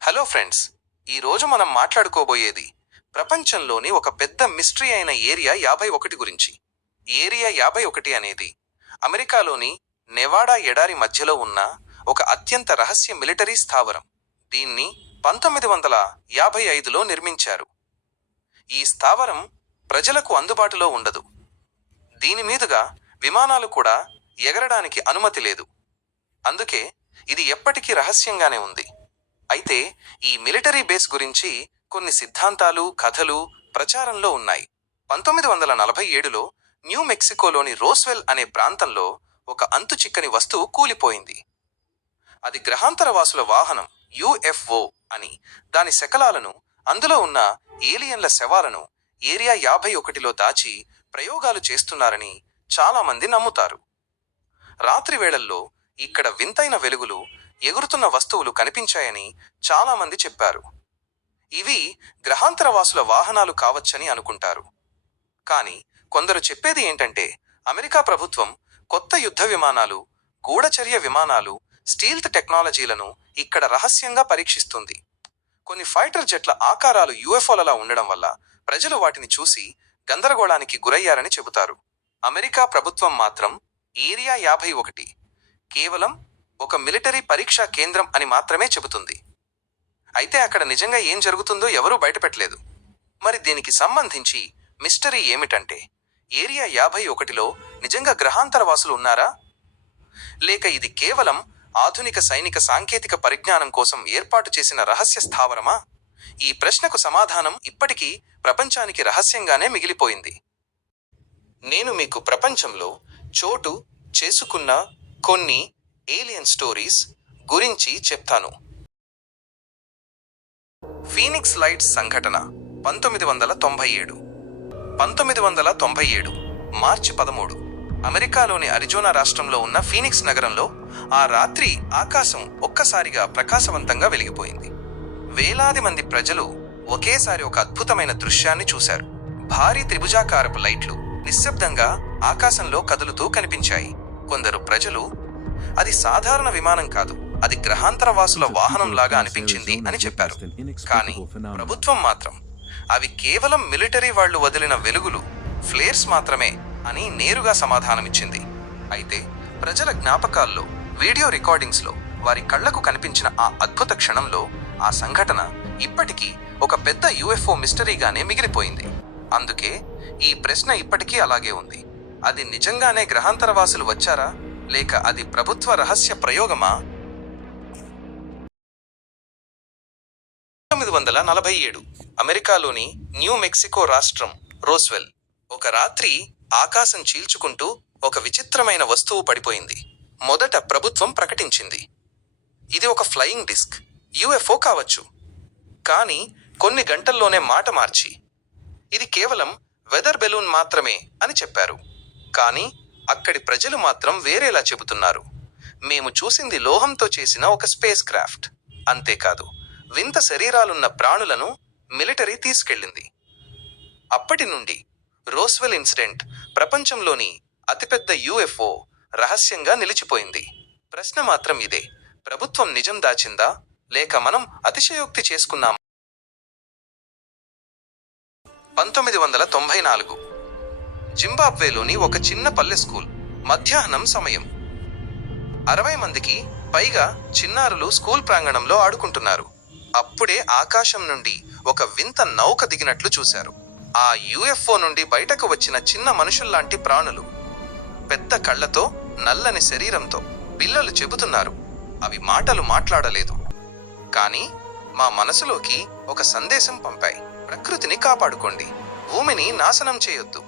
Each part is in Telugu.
హలో ఫ్రెండ్స్, ఈరోజు మనం మాట్లాడుకోబోయేది ప్రపంచంలోని ఒక పెద్ద మిస్టరీ అయిన ఏరియా 51 గురించి. ఏరియా 51 అనేది అమెరికాలోని నెవాడా ఎడారి మధ్యలో ఉన్న ఒక అత్యంత రహస్య మిలిటరీ స్థావరం. దీన్ని 1955లో నిర్మించారు. ఈ స్థావరం ప్రజలకు అందుబాటులో ఉండదు. దీని మీదుగా విమానాలు కూడా ఎగరడానికి అనుమతి లేదు. అందుకే ఇది ఎప్పటికీ రహస్యంగానే ఉంది. అయితే ఈ మిలిటరీ బేస్ గురించి కొన్ని సిద్ధాంతాలు, కథలు ప్రచారంలో ఉన్నాయి. 1947లో న్యూ మెక్సికోలోని రోస్వెల్ అనే ప్రాంతంలో ఒక అంతుచిక్కని వస్తువు కూలిపోయింది. అది గ్రహాంతరవాసుల వాహనం యుఎఫ్ఓ అని. దాని శకలాలను, అందులో ఉన్న ఏలియన్ల శవాలను ఏరియా 51లో దాచి ప్రయోగాలు చేస్తున్నారని చాలామంది నమ్ముతారు. రాత్రి వేళల్లో ఇక్కడ వింతైన వెలుగులు, ఎగురుతున్న వస్తువులు కనిపించాయని చాలామంది చెప్పారు. ఇవి గ్రహాంతరవాసుల వాహనాలు కావచ్చని అనుకుంటారు. కానీ కొందరు చెప్పేది ఏంటంటే అమెరికా ప్రభుత్వం కొత్త యుద్ధ విమానాలు, గూఢచర్య విమానాలు, స్టీల్త్ టెక్నాలజీలను ఇక్కడ రహస్యంగా పరీక్షిస్తుంది. కొన్ని ఫైటర్ జెట్ల ఆకారాలు యుఎఫ్ఓలలా ఉండడం వల్ల ప్రజలు వాటిని చూసి గందరగోళానికి గురయ్యారని చెబుతారు. అమెరికా ప్రభుత్వం మాత్రం ఏరియా 51 కేవలం ఒక మిలిటరీ పరీక్షా కేంద్రం అని మాత్రమే చెబుతుంది. అయితే అక్కడ నిజంగా ఏం జరుగుతుందో ఎవరూ బయటపెట్టలేదు. మరి దీనికి సంబంధించి మిస్టరీ ఏమిటంటే, ఏరియా 51లో నిజంగా గ్రహాంతరవాసులు ఉన్నారా, లేక ఇది కేవలం ఆధునిక సైనిక సాంకేతిక పరిజ్ఞానం కోసం ఏర్పాటు చేసిన రహస్య స్థావరమా? ఈ ప్రశ్నకు సమాధానం ఇప్పటికీ ప్రపంచానికి రహస్యంగానే మిగిలిపోయింది. నేను మీకు ప్రపంచంలో చోటు చేసుకున్న కొన్ని ఏలియన్ స్టోరీస్ గురించి చెప్తాను. ఫీనిక్స్ లైట్స్ సంఘటన 1997. 1997 మార్చి 13 అమెరికాలోని అరిజోనా రాష్ట్రంలో ఉన్న ఫీనిక్స్ నగరంలో ఆ రాత్రి ఆకాశం ఒక్కసారిగా ప్రకాశవంతంగా వెలిగిపోయింది. వేలాది మంది ప్రజలు ఒకేసారి ఒక అద్భుతమైన దృశ్యాన్ని చూశారు. భారీ త్రిభుజాకారపు లైట్లు నిశ్శబ్దంగా ఆకాశంలో కదులుతూ కనిపించాయి. కొందరు ప్రజలు అది సాధారణ విమానం కాదు, అది గ్రహాంతరవాసుల వాహనం లాగా అనిపించింది అని చెప్పారు. కానీ ప్రభుత్వం మాత్రం అవి కేవలం మిలిటరీ వాళ్లు వదిలిన వెలుగులు, ఫ్లేర్స్ మాత్రమే అని నేరుగా సమాధానమిచ్చింది. అయితే ప్రజల జ్ఞాపకాల్లో, వీడియో రికార్డింగ్స్లో వారి కళ్లకు కనిపించిన ఆ అద్భుత క్షణంలో ఆ సంఘటన ఇప్పటికీ ఒక పెద్ద యుఎఫ్ఓ మిస్టరీగానే మిగిలిపోయింది. అందుకే ఈ ప్రశ్న ఇప్పటికీ అలాగే ఉంది. అది నిజంగానే గ్రహాంతరవాసులు వచ్చారా, లేక అది ప్రభుత్వ రహస్య ప్రయోగమా? 1947 అమెరికాలోని న్యూ మెక్సికో రాష్ట్రం రోస్వెల్. ఒక రాత్రి ఆకాశం చీల్చుకుంటూ ఒక విచిత్రమైన వస్తువు పడిపోయింది. మొదట ప్రభుత్వం ప్రకటించింది ఇది ఒక ఫ్లయింగ్ డిస్క్, యుఎఫ్ఓ కావచ్చు. కానీ కొన్ని గంటల్లోనే మాట మార్చి ఇది కేవలం వెదర్ బెలూన్ మాత్రమే అని చెప్పారు. కానీ అక్కడి ప్రజలు మాత్రం వేరేలా చెబుతున్నారు. మేము చూసింది లోహంతో చేసిన ఒక స్పేస్ క్రాఫ్ట్. అంతేకాదు, వింత శరీరాలున్న ప్రాణులను మిలిటరీ తీసుకెళ్ళింది. అప్పటి నుండి రోస్వెల్ ఇన్సిడెంట్ ప్రపంచంలోని అతిపెద్ద యుఎఫ్ఓ రహస్యంగా నిలిచిపోయింది. ప్రశ్న మాత్రం ఇదే: ప్రభుత్వం నిజం దాచిందా, లేక మనం అతిశయోక్తి చేసుకున్నామా? 1994 జింబాబ్వేలోని ఒక చిన్న పల్లె స్కూల్. మధ్యాహ్నం సమయం. 60 మందికి పైగా చిన్నారులు స్కూల్ ప్రాంగణంలో ఆడుకుంటున్నారు. అప్పుడే ఆకాశం నుండి ఒక వింత నౌక దిగినట్లు చూశారు. ఆ యుఎఫ్ఓ నుండి బయటకు వచ్చిన చిన్న మనుషుల్లాంటి ప్రాణులు, పెద్ద కళ్లతో, నల్లని శరీరంతో. పిల్లలు చెబుతున్నారు అవి మాటలు మాట్లాడలేదు, కానీ మా మనసులోకి ఒక సందేశం పంపాయి: ప్రకృతిని కాపాడుకోండి, భూమిని నాశనం చేయొద్దు.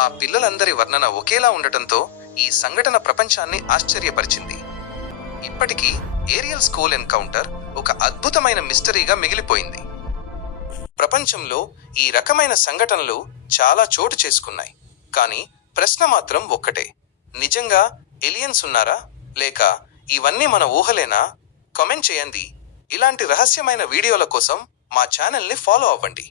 ఆ పిల్లలందరి వర్ణన ఒకేలా ఉండటంతో ఈ సంఘటన ప్రపంచాన్ని ఆశ్చర్యపరిచింది. ఇప్పటికీ ఏరియల్ స్కూల్ ఎన్కౌంటర్ ఒక అద్భుతమైన మిస్టరీగా మిగిలిపోయింది. ప్రపంచంలో ఈ రకమైన సంఘటనలు చాలా చోటు చేసుకున్నాయి. కానీ ప్రశ్న మాత్రం ఒక్కటే: నిజంగా ఏలియన్స్ ఉన్నారా, లేక ఇవన్నీ మన ఊహలేనా? కామెంట్ చేయండి. ఇలాంటి రహస్యమైన వీడియోల కోసం మా ఛానల్ని ఫాలో అవ్వండి.